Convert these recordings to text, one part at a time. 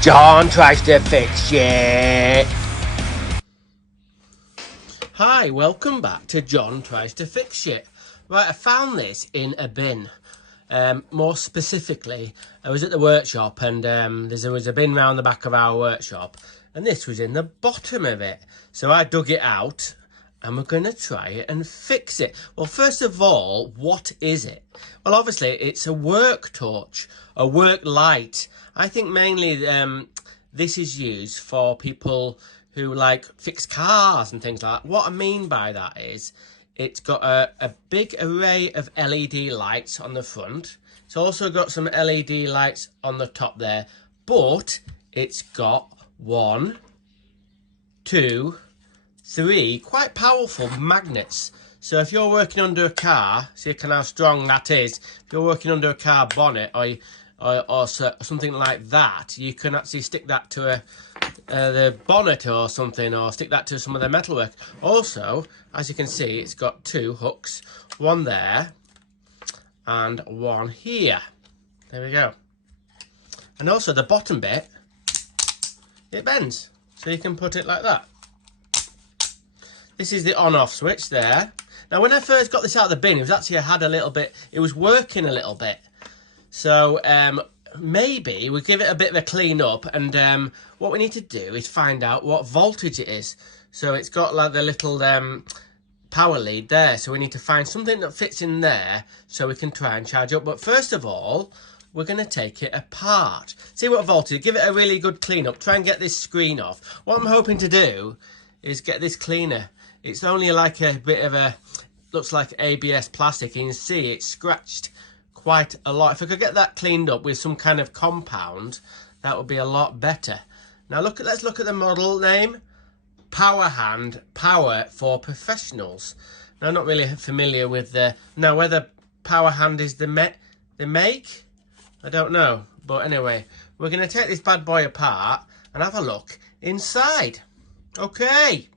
John tries to fix shit. Hi, welcome back to John Tries to Fix Shit. Right, I found this in a bin. More specifically, I was at the workshop and there was a bin round the back of our workshop and this was in the bottom of it. So I dug it out and we're going to try it and fix it. Well, first of all, what is it? Well, obviously, it's a work torch, a work light. I think mainly this is used for people who like fix cars and things like that. What I mean by that is it's got a big array of LED lights on the front. It's also got some LED lights on the top there, but it's got 1, 2, 3 quite powerful magnets. So if you're working under a car, see how strong that is. If you're working under a car bonnet or something like that, you can actually stick that to the bonnet or something, or stick that to some of the metalwork. Also, as you can see, it's got 2 hooks, one there and one here. There we go. And also the bottom bit, it bends, so you can put it like that. This is the on-off switch there. Now, when I first got this out of the bin, it was actually it was working a little bit. So maybe we'll give it a bit of a clean up, and what we need to do is find out what voltage it is. So it's got like the little power lead there, so we need to find something that fits in there so we can try and charge up. But first of all, we're going to take it apart, see what voltage, give it a really good clean up, try and get this screen off. What I'm hoping to do is get this cleaner. It's only like a bit of a, looks like ABS plastic. You can see it's scratched quite a lot. If I could get that cleaned up with some kind of compound, that would be a lot better. Now let's look at the model name. PowerHand, power for professionals. Now, I'm not really familiar with whether PowerHand is the make, I don't know. But anyway, we're going to take this bad boy apart and have a look inside. Okay.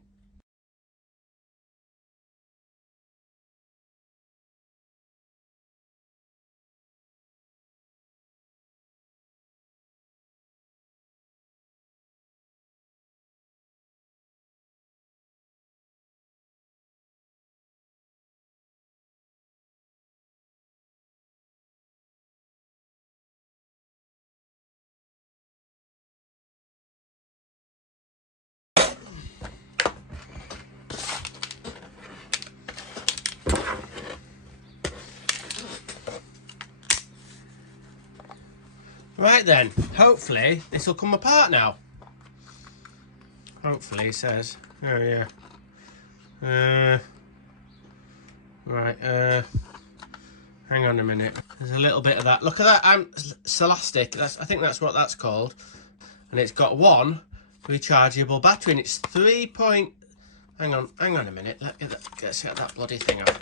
Right then, hopefully this will come apart now. Hopefully, it says. Oh yeah. Right, hang on a minute. There's a little bit of that. Look at that Celastic. I think that's what that's called. And it's got 1 rechargeable battery, and it's 3 point... Hang on a minute. Let's get that bloody thing off.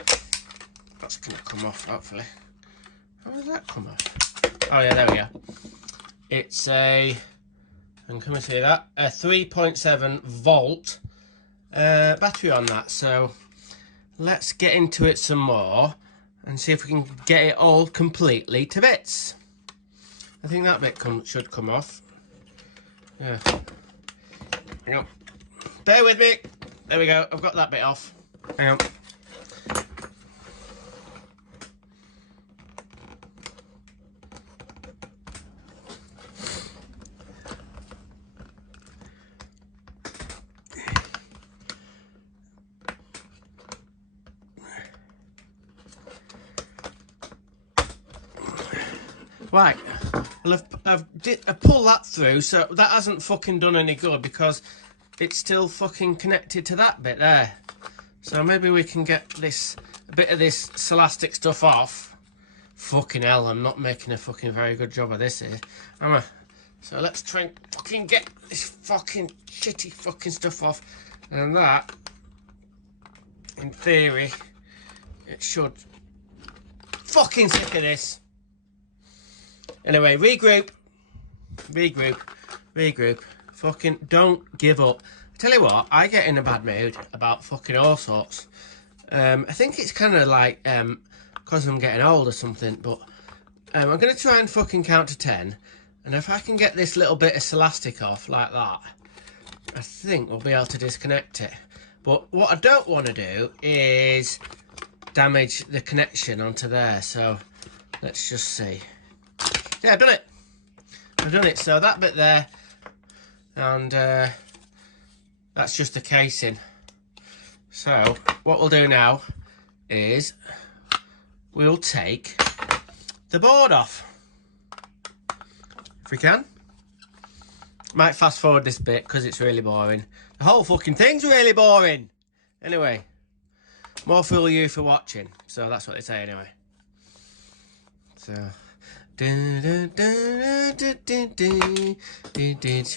That's going to come off, hopefully. How does that come off? Oh yeah, there we go. It's and can we see that? A 3.7 volt battery on that. So let's get into it some more and see if we can get it all completely to bits. I think that bit should come off. Yeah. Hang on. Bear with me. There we go. I've got that bit off. Hang on. Right, well I've pulled that through, so that hasn't fucking done any good because it's still fucking connected to that bit there. So maybe we can get a bit of this Celastic stuff off. Fucking hell, I'm not making a fucking very good job of this here, am I? So let's try and fucking get this fucking shitty fucking stuff off. And that, in theory, it should... Fucking sick of this. Anyway, regroup. Fucking don't give up. I tell you what, I get in a bad mood about fucking all sorts. I think it's kind of like because I'm getting old or something, but I'm going to try and fucking count to 10 And if I can get this little bit of elastic off like that, I think we'll be able to disconnect it. But what I don't want to do is damage the connection onto there. So let's just see. Yeah, I've done it. I've done it. So that bit there, and that's just the casing. So what we'll do now is we'll take the board off. If we can. Might fast forward this bit because it's really boring. The whole fucking thing's really boring. Anyway, more fool you for watching. So that's what they say anyway. So, should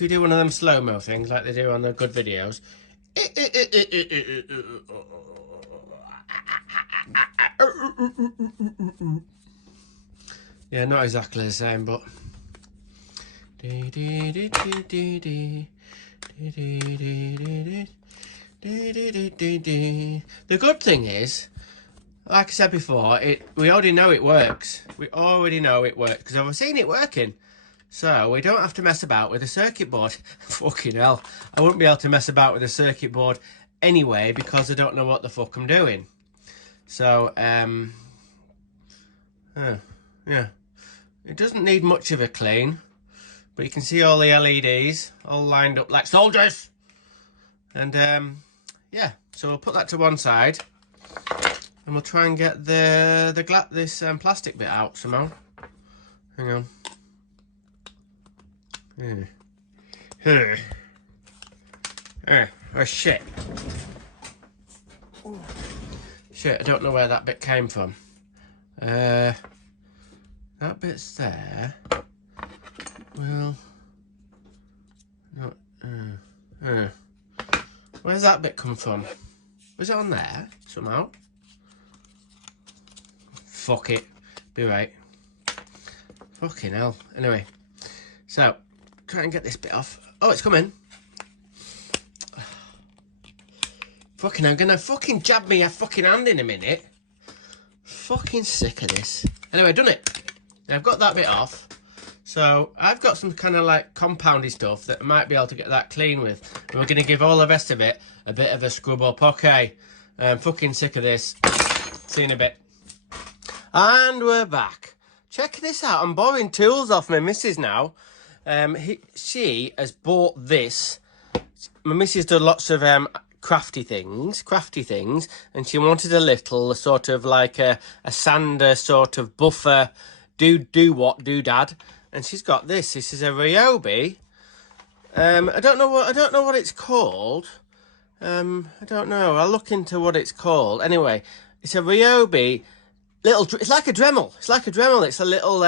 we do one of them slow-mo things like they do on the good videos? Yeah, not exactly the same, but the good thing is, like I said before, we already know it works. We already know it works because I've seen it working. So we don't have to mess about with a circuit board. Fucking hell. I wouldn't be able to mess about with a circuit board anyway because I don't know what the fuck I'm doing. So, yeah. It doesn't need much of a clean. But you can see all the LEDs all lined up like soldiers. And, yeah. So we'll put that to one side. And we'll try and get this plastic bit out somehow. Hang on. Oh shit. Shit, I don't know where that bit came from. That bit's there. Well, no, where's that bit come from? Was it on there somehow? Fuck it. Be right. Fucking hell. Anyway, so try and get this bit off. Oh, it's coming. Fucking, I'm gonna fucking jab me a fucking hand in a minute. Fucking sick of this. Anyway, done it. I've got that bit off. So I've got some kind of like compoundy stuff that I might be able to get that clean with. And we're gonna give all the rest of it a bit of a scrub up. Okay. I'm fucking sick of this. See you in a bit. And we're back. Check this out. I'm borrowing tools off my missus now. She has bought this. My missus does lots of crafty things, and she wanted a little sort of like a sander sort of buffer, doodad, and she's got this. This is a Ryobi. I don't know what it's called. I don't know. I'll look into what it's called. Anyway, it's a Ryobi. It's like a Dremel. It's like a Dremel. It's a little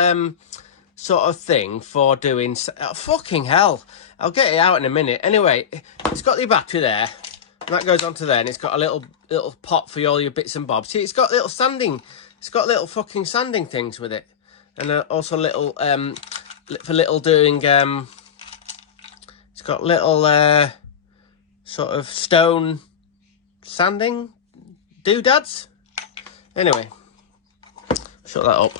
sort of thing for doing. Fucking hell! I'll get it out in a minute. Anyway, it's got the battery there. And that goes onto there, and it's got a little pot for all your bits and bobs. See, it's got little sanding. It's got little fucking sanding things with it, and also little for little doing. It's got little sort of stone sanding doodads. Anyway, shut that up.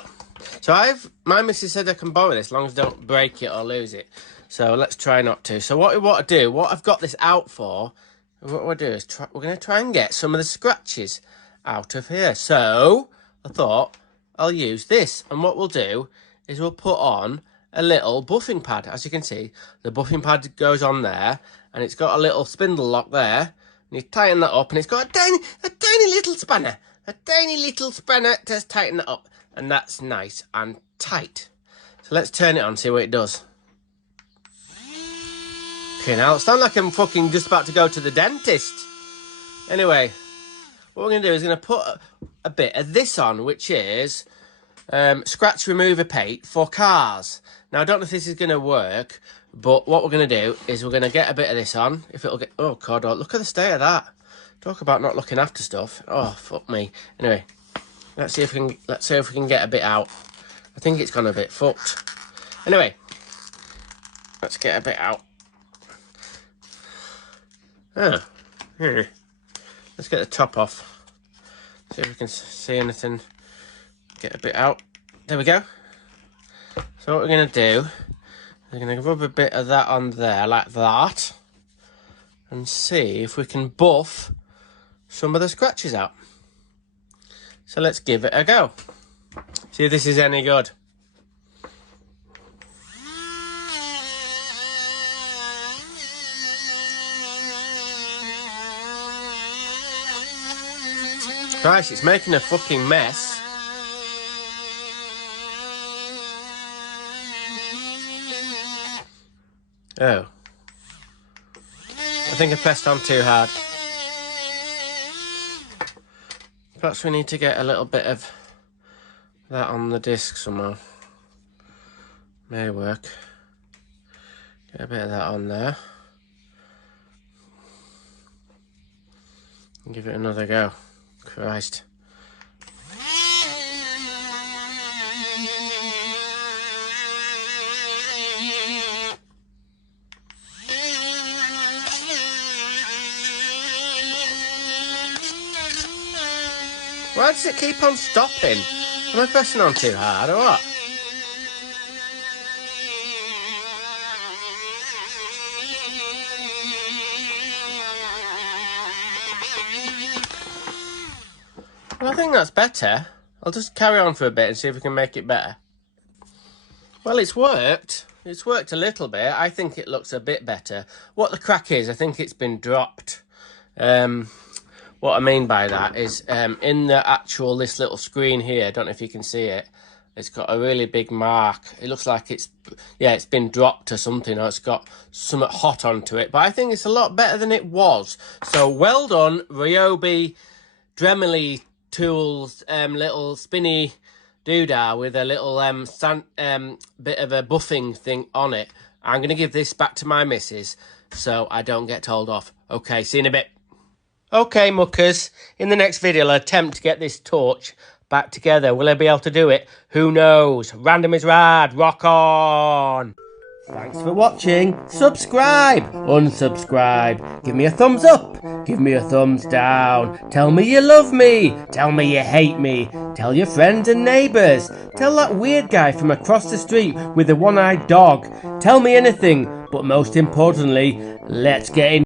So my missus said I can borrow this as long as I don't break it or lose it. So let's try not to. So what we want to do, what I've got this out for. What we'll do is we're going to try and get some of the scratches out of here. So I thought I'll use this. And what we'll do is we'll put on a little buffing pad. As you can see, the buffing pad goes on there. And it's got a little spindle lock there. And you tighten that up. And it's got a tiny little spanner. A tiny little spanner to tighten that up. And that's nice and tight. So let's turn it on and see what it does. Okay, now it sounds like I'm fucking just about to go to the dentist. Anyway, what we're going to do is going to put a bit of this on, which is scratch remover paint for cars. Now, I don't know if this is going to work, but what we're going to do is we're going to get a bit of this on. If it'll get... Oh, God, look at the state of that. Talk about not looking after stuff. Oh, fuck me. Anyway, let's see if we can get a bit out. I think it's gone a bit fucked. Anyway, let's get a bit out. Oh, here. Let's get the top off. See if we can see anything. Get a bit out. There we go. So what we're going to do We're going to rub a bit of that on there, like that. And see if we can buff some of the scratches out. So let's give it a go. See if this is any good. Christ, it's making a fucking mess. Oh. I think I pressed on too hard. Perhaps we need to get a little bit of that on the disc somehow. May work. Get a bit of that on there. And give it another go. Christ. Why does it keep on stopping? Am I pressing on too hard or what? Well, I think that's better. I'll just carry on for a bit and see if we can make it better. Well, it's worked. It's worked a little bit. I think it looks a bit better. What the crack is, I think it's been dropped. What I mean by that is in the actual, this little screen here, I don't know if you can see it, it's got a really big mark. It looks like it's been dropped or something, or it's got something hot onto it. But I think it's a lot better than it was. So well done, Ryobi Dremel Tools, little spinny doodah with a little bit of a buffing thing on it. I'm going to give this back to my missus so I don't get told off. Okay, see you in a bit. Okay, muckers, in the next video I'll attempt to get this torch back together. Will I be able to do it? Who knows? Random is rad. Rock on! Thanks for watching. Subscribe, unsubscribe, give me a thumbs up, give me a thumbs down, tell me you love me, tell me you hate me, tell your friends and neighbours, tell that weird guy from across the street with the one-eyed dog, tell me anything, but most importantly, let's get in.